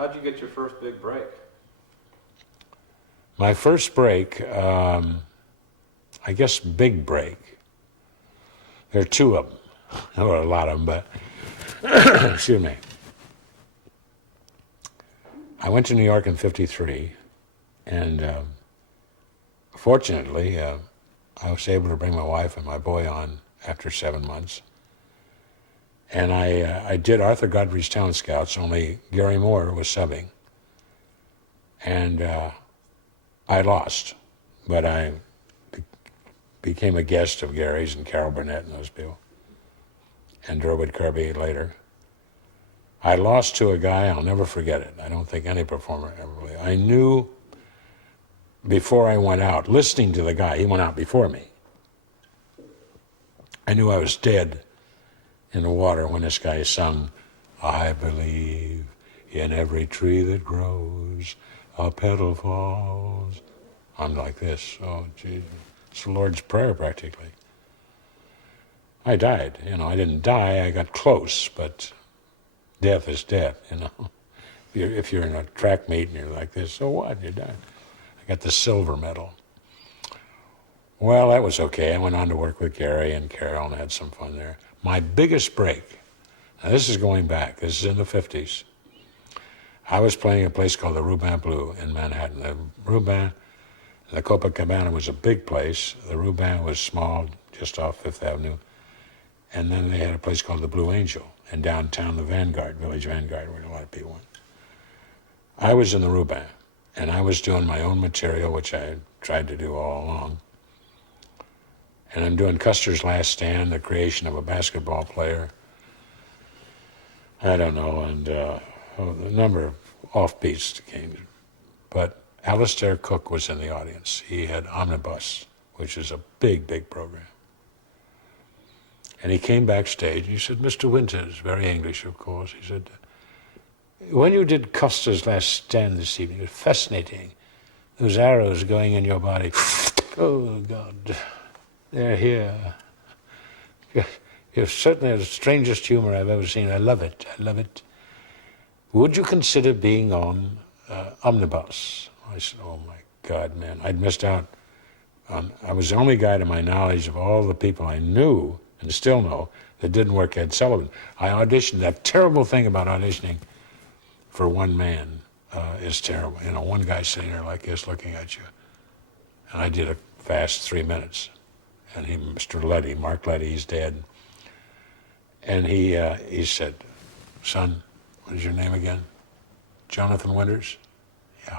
How'd you get your first big break? My first break, I guess big break. There are two of them. There were a lot of them, but excuse me. I went to New York in '53, and fortunately, I was able to bring my wife and my boy on after 7 months. And I did Arthur Godfrey's Town Scouts, only Gary Moore was subbing. And I lost, but I became a guest of Gary's and Carol Burnett and those people, and Durwood Kirby later. I lost to a guy, I'll never forget it. I don't think any performer ever will. I knew before I went out, listening to the guy, he went out before me. I knew I was dead in the water when this guy sung, I believe in every tree that grows, a petal falls. I'm like this, oh Jesus. It's the Lord's Prayer practically. I died, I didn't die, I got close, but death is death, If you're in a track meet and you're like this, so what, you died. I got the silver medal. Well, that was okay. I went on to work with Gary and Carol and had some fun there. My biggest break, now this is going back, this is in the 50s. I was playing a place called the Rubin Blue in Manhattan. The Rubin, the Copacabana was a big place. The Rubin was small, just off Fifth Avenue. And then they had a place called the Blue Angel, and downtown the Vanguard, Village Vanguard, where a lot of people went. I was in the Rubin, and I was doing my own material, which I tried to do all along. And I'm doing Custer's Last Stand, the creation of a basketball player. I don't know, and a number of offbeats came. But Alistair Cooke was in the audience. He had Omnibus, which is a big, big program. And he came backstage, and he said, Mr. Winters, very English, of course, he said, when you did Custer's Last Stand this evening, it was fascinating. Those arrows going in your body. Oh, God. They're here. You're certainly the strangest humor I've ever seen. I love it. I love it. Would you consider being on Omnibus? I said, oh, my God, man. I'd missed out. I was the only guy to my knowledge of all the people I knew and still know that didn't work Ed Sullivan. I auditioned. That terrible thing about auditioning for one man is terrible. One guy sitting there like this looking at you. And I did a fast 3 minutes. And Mr. Letty, Mark Letty, he's dead. And he said, son, what is your name again? Jonathan Winters? Yeah.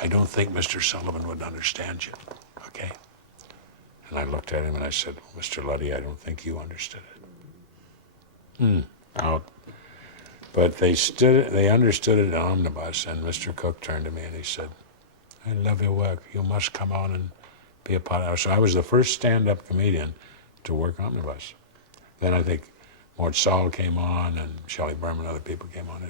I don't think Mr. Sullivan would understand you, okay? And I looked at him and I said, Mr. Letty, I don't think you understood it. Out. But they understood it in Omnibus, and Mr. Cooke turned to me and he said, I love your work. You must come on and be a part of it. So I was the first stand-up comedian to work Omnibus. Then I think Mort Saul came on and Shelley Berman and other people came on it.